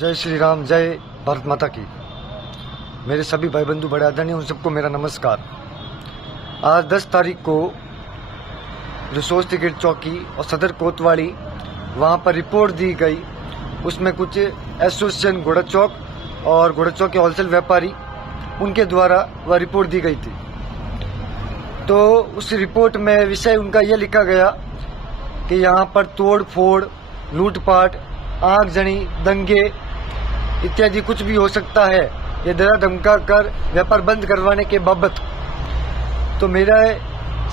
जय श्री राम, जय भारत माता की। मेरे सभी भाई बंधु बड़े आदरणीय, उन सबको मेरा नमस्कार। आज 10 तारीख को रिसोर्स टिकट चौकी और सदर कोतवाली वहां पर रिपोर्ट दी गई। उसमें कुछ एसोसिएशन घोड़ा चौक और घोड़ा चौक के होलसेल व्यापारी उनके द्वारा वह रिपोर्ट दी गई थी। तो उस रिपोर्ट में विषय उनका यह लिखा गया कि यहाँ पर तोड़ फोड़, लूटपाट, आगजनी, दंगे इत्यादि कुछ भी हो सकता है, ये डरा धमका कर व्यापार बंद करवाने के बाबत। तो मेरा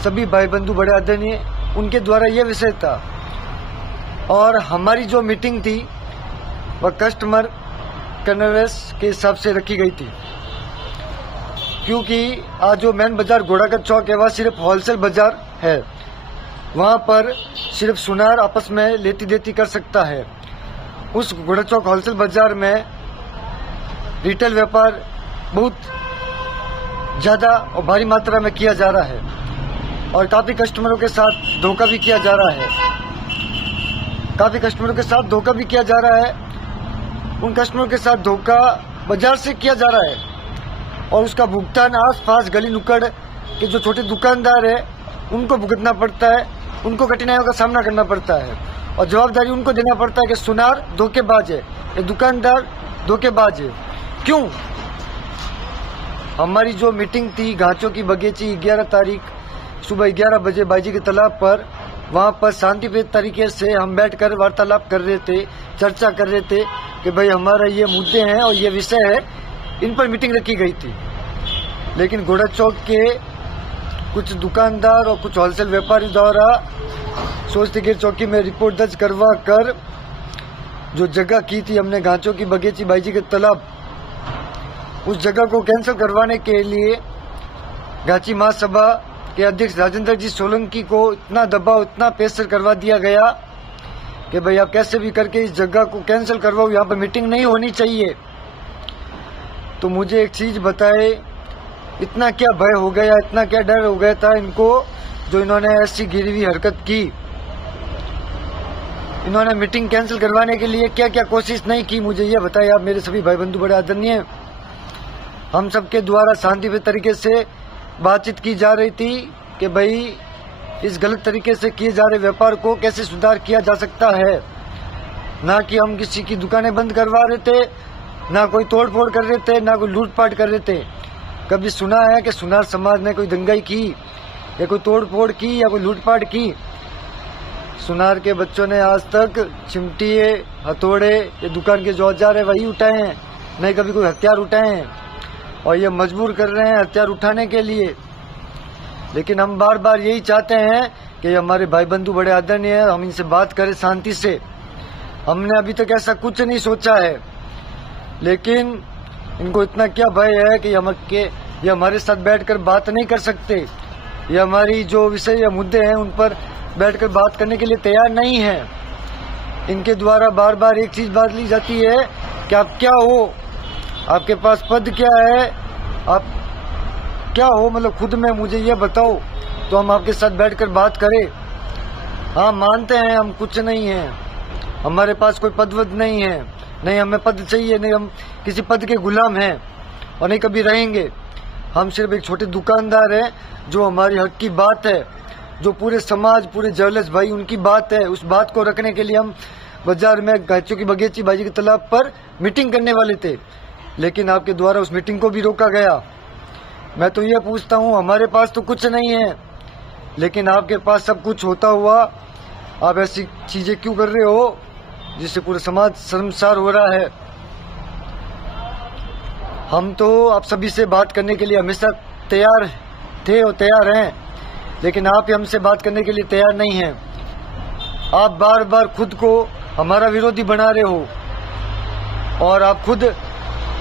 सभी भाई बंधु बड़े आदरणीय, उनके द्वारा यह विषय था। और हमारी जो मीटिंग थी वह कस्टमर कन्वेंस के हिसाब से रखी गई थी, क्योंकि आज जो मेन बाजार घोड़ा का चौक है वह सिर्फ होलसेल बाजार है। वहां पर सिर्फ सुनार आपस में लेती देती कर सकता है। उस घोड़ा चौक होलसेल बाजार में रिटेल व्यापार बहुत ज्यादा और भारी मात्रा में किया जा रहा है और काफी कस्टमरों के साथ धोखा भी किया जा रहा है। उन कस्टमरों के साथ धोखा बाजार से किया जा रहा है और उसका भुगतान आस-पास गली नुक्कड़ के जो छोटे दुकानदार है उनको भुगतना पड़ता है, उनको कठिनाइयों का सामना करना पड़ता है और जवाबदारी उनको देना पड़ता है कि सुनार धोखेबाज है, ये दुकानदार धोखेबाज है। क्यों? हमारी जो मीटिंग थी घांचों की बगीची 11 तारीख सुबह 11 बजे बाईजी के तालाब पर, वहां पर शांतिप्रिय तरीके से हम बैठकर वार्तालाप कर रहे थे, चर्चा कर रहे थे कि भाई हमारा ये मुद्दे हैं और ये विषय है, इन पर मीटिंग रखी गई थी। लेकिन घोड़ा चौक के कुछ दुकानदार और कुछ होलसेल व्यापारी द्वारा रिसोर्स टिकट चौकी में रिपोर्ट दर्ज करवा कर जो जगह की थी हमने घांचों की बगीची बाईजी के तालाब, उस जगह को कैंसिल करवाने के लिए घाची महासभा के अध्यक्ष राजेंद्र जी सोलंकी को इतना दबाव, इतना प्रेशर करवा दिया गया कि भाई आप कैसे भी करके इस जगह को कैंसिल करवाओ, यहाँ पर मीटिंग नहीं होनी चाहिए। तो मुझे एक चीज बताए, इतना क्या भय हो गया, इतना क्या डर हो गया था इनको, जो इन्होंने ऐसी गिरवी हरकत की। इन्होंने मीटिंग कैंसिल करवाने के लिए क्या क्या कोशिश नहीं की, मुझे ये बताइए आप मेरे सभी भाई बंधु बड़े आदरणीय। हम सबके द्वारा शांतिपूर्ण तरीके से बातचीत की जा रही थी कि भाई इस गलत तरीके से किए जा रहे व्यापार को कैसे सुधार किया जा सकता है। ना कि हम किसी की दुकानें बंद करवा रहे थे, ना कोई तोड़ फोड़ कर रहे थे, ना कोई लूटपाट कर रहे थे। कभी सुना है कि सुनार समाज ने कोई दंगाई की या कोई तोड़ फोड़ की या कोई लूटपाट की? सुनार के बच्चों ने आज तक चिमटिए, हथौड़े, ये दुकान के जो औजार है वही उठाए हैं, नहीं कभी कोई हथियार उठाए हैं और ये मजबूर कर रहे हैं हथियार उठाने के लिए। लेकिन हम बार बार यही चाहते हैं कि हमारे भाई बंधु बड़े आदरणीय हैं, हम इनसे बात करें शांति से। हमने अभी तक ऐसा कुछ नहीं सोचा है, लेकिन इनको इतना क्या भय है कि ये हमारे साथ बैठकर बात नहीं कर सकते, ये हमारी जो विषय या मुद्दे हैं उन पर बैठकर बात करने के लिए तैयार नहीं है। इनके द्वारा बार बार एक चीज बात ली जाती है कि आप क्या हो, आपके पास पद क्या है, आप क्या हो, मतलब खुद में मुझे ये बताओ तो हम आपके साथ बैठकर बात करें। हाँ, मानते हैं हम कुछ नहीं है, हमारे पास कोई पद वद नहीं है, नहीं हमें पद चाहिए, नहीं हम किसी पद के गुलाम हैं और नहीं कभी रहेंगे। हम सिर्फ एक छोटे दुकानदार हैं, जो हमारी हक की बात है, जो पूरे समाज, पूरे ज्वेलर्स भाई उनकी बात है, उस बात को रखने के लिए हम बाजार में घांचों की बगीची बाईजी के तालाब पर मीटिंग करने वाले थे। लेकिन आपके द्वारा उस मीटिंग को भी रोका गया। मैं तो ये पूछता हूँ, हमारे पास तो कुछ नहीं है, लेकिन आपके पास सब कुछ होता हुआ आप ऐसी चीजें क्यों कर रहे हो जिससे पूरा समाज शर्मसार हो रहा है। हम तो आप सभी से बात करने के लिए हमेशा तैयार थे और तैयार हैं, लेकिन आप ही हमसे बात करने के लिए तैयार नहीं हैं। आप बार बार खुद को हमारा विरोधी बना रहे हो और आप खुद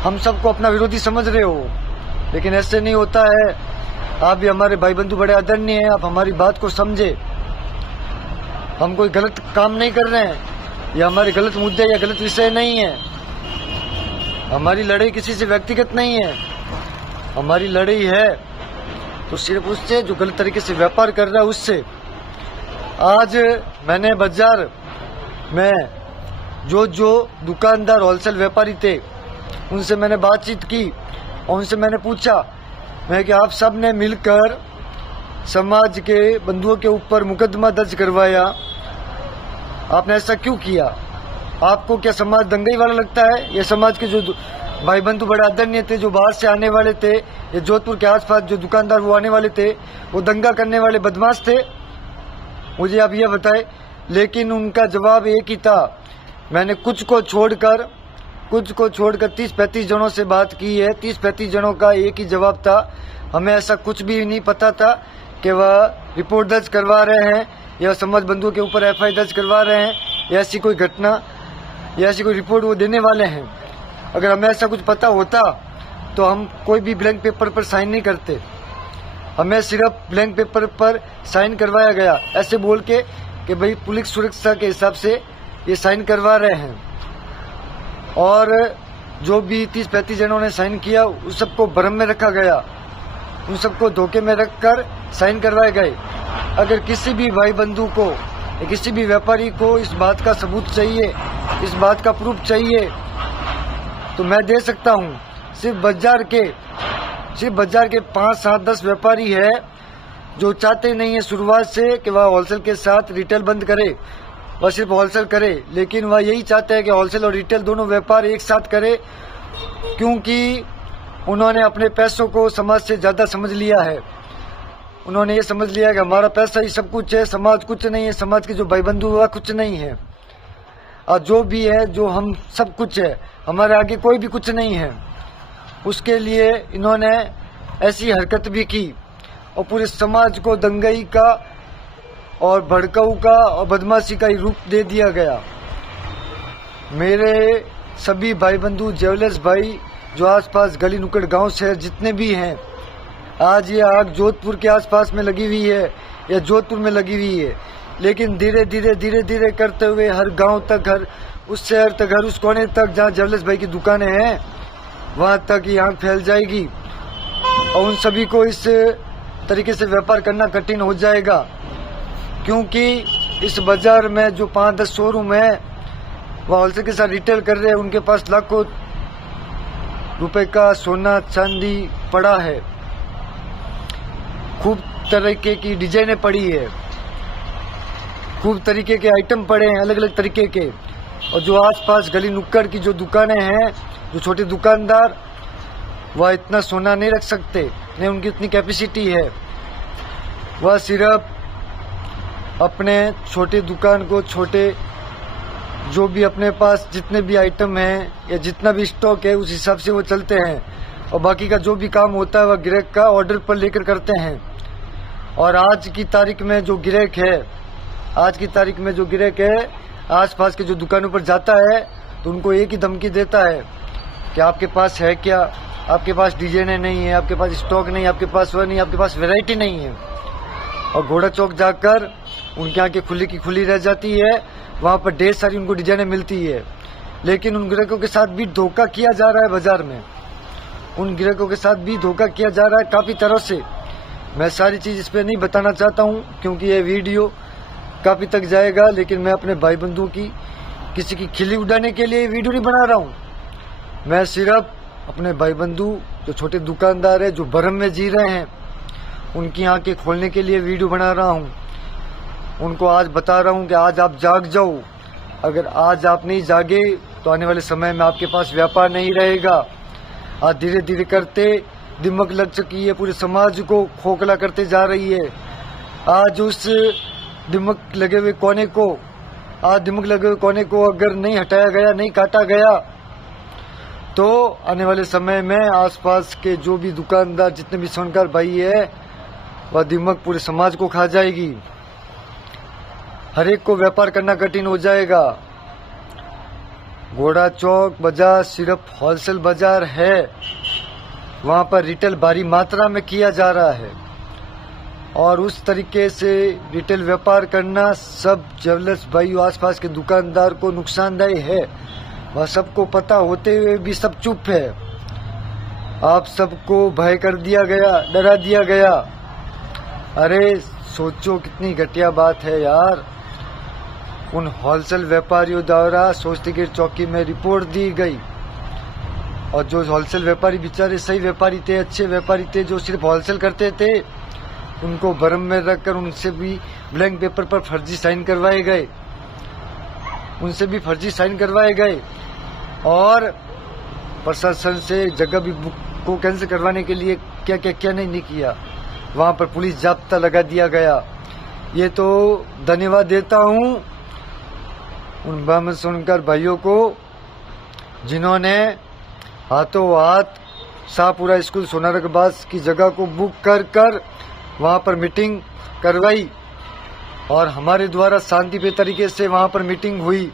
हम सबको अपना विरोधी समझ रहे हो, लेकिन ऐसे नहीं होता है। आप भी हमारे भाई बंधु बड़े आदरणीय हैं, आप हमारी बात को समझे। हम कोई गलत काम नहीं कर रहे हैं, ये हमारे गलत मुद्दे या गलत विषय नहीं है। हमारी लड़ाई किसी से व्यक्तिगत नहीं है, हमारी लड़ाई है तो सिर्फ उससे जो गलत तरीके से व्यापार कर रहा है उससे। आज मैंने बाजार में जो दुकानदार होलसेल व्यापारी थे उनसे मैंने बातचीत की और उनसे मैंने पूछा मैं कि आप सब ने मिलकर समाज के बंधुओं के ऊपर मुकदमा दर्ज करवाया, आपने ऐसा क्यों किया? आपको क्या समाज दंगई वाला लगता है? ये समाज के जो भाई बंधु बड़े आदरणीय थे, जो बाहर से आने वाले थे, ये जोधपुर के आसपास जो दुकानदार वो आने वाले थे, वो दंगा करने वाले बदमाश थे? मुझे आप ये बताएं। लेकिन उनका जवाब एक ही था, मैंने कुछ को छोड़कर 30-35 जनों से बात की है। 30-35 जनों का एक ही जवाब था, हमें ऐसा कुछ भी नहीं पता था कि वह रिपोर्ट दर्ज करवा रहे हैं या समाज बंधुओं के ऊपर FIR दर्ज करवा रहे हैं या ऐसी कोई घटना या ऐसी कोई रिपोर्ट वो देने वाले हैं। अगर हमें ऐसा कुछ पता होता तो हम कोई भी ब्लैंक पेपर पर साइन नहीं करते। हमें सिर्फ ब्लैंक पेपर पर साइन करवाया गया ऐसे बोल के कि भाई पुलिस सुरक्षा के हिसाब से ये साइन करवा रहे हैं। और जो भी 30-35 जनों ने साइन किया उस सबको भ्रम में रखा गया, उन सबको धोखे में रखकर साइन करवाए गए। अगर किसी भी भाई बंधु को, किसी भी व्यापारी को इस बात का सबूत चाहिए, इस बात का प्रूफ चाहिए तो मैं दे सकता हूँ। सिर्फ बाजार के 5-7-10 व्यापारी है जो चाहते नहीं है शुरुआत से कि वह होलसेल के साथ रिटेल बंद करे, वह सिर्फ होलसेल करे। लेकिन वह यही चाहते हैं कि होलसेल और रिटेल दोनों व्यापार एक साथ करे, क्योंकि उन्होंने अपने पैसों को समाज से ज़्यादा समझ लिया है। उन्होंने ये समझ लिया कि हमारा पैसा ही सब कुछ है, समाज कुछ नहीं है, समाज के जो भाई बंधु वह कुछ नहीं है, और जो भी है जो हम सब कुछ है, हमारे आगे कोई भी कुछ नहीं है। उसके लिए इन्होंने ऐसी हरकत भी की और पूरे समाज को दंगई का और भड़काऊ का और बदमाशी का ही रूप दे दिया गया। मेरे सभी भाई बंधु ज्वेलर्स भाई जो आसपास गली नुक्कड़ गांव शहर जितने भी हैं, आज ये आग जोधपुर के आसपास में लगी हुई है या जोधपुर में लगी हुई है, लेकिन धीरे धीरे करते हुए हर गांव तक, हर उस शहर तक, हर उस कोने तक जहां ज्वेलर्स भाई की दुकानें हैं वहां तक ये आग फैल जाएगी और उन सभी को इस तरीके से व्यापार करना कठिन हो जाएगा। क्योंकि इस बाजार में जो 5-10 शोरूम है वह होलसेल के साथ रिटेल कर रहे हैं, उनके पास लाखों रुपए का सोना चांदी पड़ा है, खूब तरीके की डिजाइनें पड़ी है, खूब तरीके के आइटम पड़े हैं अलग अलग तरीके के। और जो आसपास गली नुक्कड़ की जो दुकानें हैं, जो छोटे दुकानदार, वह इतना सोना नहीं रख सकते, नहीं उनकी इतनी कैपेसिटी है। वह सिर्फ अपने छोटे दुकान को, छोटे जो भी अपने पास जितने भी आइटम हैं या जितना भी स्टॉक है उस हिसाब से वो चलते हैं, और बाकी का जो भी काम होता है वह ग्राहक का ऑर्डर पर लेकर करते हैं। और आज की तारीख में जो ग्राहक है आसपास के जो दुकानों पर जाता है तो उनको एक ही धमकी देता है कि आपके पास है क्या, आपके पास डिजाइने नहीं है, आपके पास स्टॉक नहीं, आपके पास वह नहीं, आपके पास वैरायटी नहीं है। और घोड़ा चौक जाकर उनकी आंखें खुली की खुली रह जाती है, वहाँ पर ढेर सारी उनको डिजाइनें मिलती है। लेकिन उन ग्राहकों के साथ भी धोखा किया जा रहा है बाजार में, उन ग्राहकों के साथ भी धोखा किया जा रहा है काफ़ी तरह से। मैं सारी चीज़ इस पर नहीं बताना चाहता हूँ क्योंकि ये वीडियो काफ़ी तक जाएगा, लेकिन मैं अपने भाई बंधुओं की किसी की खिल्ली उड़ाने के लिए वीडियो नहीं बना रहा हूँ। मैं सिर्फ अपने भाई बंधु जो छोटे दुकानदार है, जो भरम में जी रहे हैं, उनकी आंखें खोलने के लिए वीडियो बना रहा हूँ। उनको आज बता रहा हूँ कि आज आप जाग जाओ, अगर आज आप नहीं जागे तो आने वाले समय में आपके पास व्यापार नहीं रहेगा। आज धीरे धीरे करते दिमाग लग चुकी है, पूरे समाज को खोखला करते जा रही है। आज उस दिमाग लगे हुए कोने को अगर नहीं हटाया गया, नहीं काटा गया, तो आने वाले समय में आसपास के जो भी दुकानदार, जितने भी सोनकार भाई है, वह दिमाग पूरे समाज को खा जाएगी। हर एक को व्यापार करना कठिन हो जाएगा। घोड़ा चौक बाजार सिर्फ होलसेल बाजार है, वहाँ पर रिटेल भारी मात्रा में किया जा रहा है और उस तरीके से रिटेल व्यापार करना सब ज्वेलर्स भाई आसपास के दुकानदार को नुकसानदायी है। वह सबको पता होते हुए भी सब चुप है। आप सबको भय कर दिया गया, डरा दिया गया। अरे सोचो कितनी घटिया बात है यार। उन होलसेल व्यापारियों द्वारा सोस्तिगिर चौकी में रिपोर्ट दी गई। और जो होलसेल व्यापारी बेचारे सही व्यापारी थे, अच्छे व्यापारी थे, जो सिर्फ होलसेल करते थे, उनको भरम में रखकर उनसे भी ब्लैंक पेपर पर फर्जी साइन करवाए गए, और प्रशासन से जगह भी बुक को कैंसिल करवाने के लिए क्या क्या क्या नहीं किया। वहां पर पुलिस जाब्ता लगा दिया गया। ये तो धन्यवाद देता हूं उन ब्राह्मण सुनकर भाइयों को, जिन्होंने हाथों हाथ शाहपुरा स्कूल सोनारकबाज की जगह को बुक कर वहां पर मीटिंग करवाई, और हमारे द्वारा शांतिप्रिय तरीके से वहां पर मीटिंग हुई।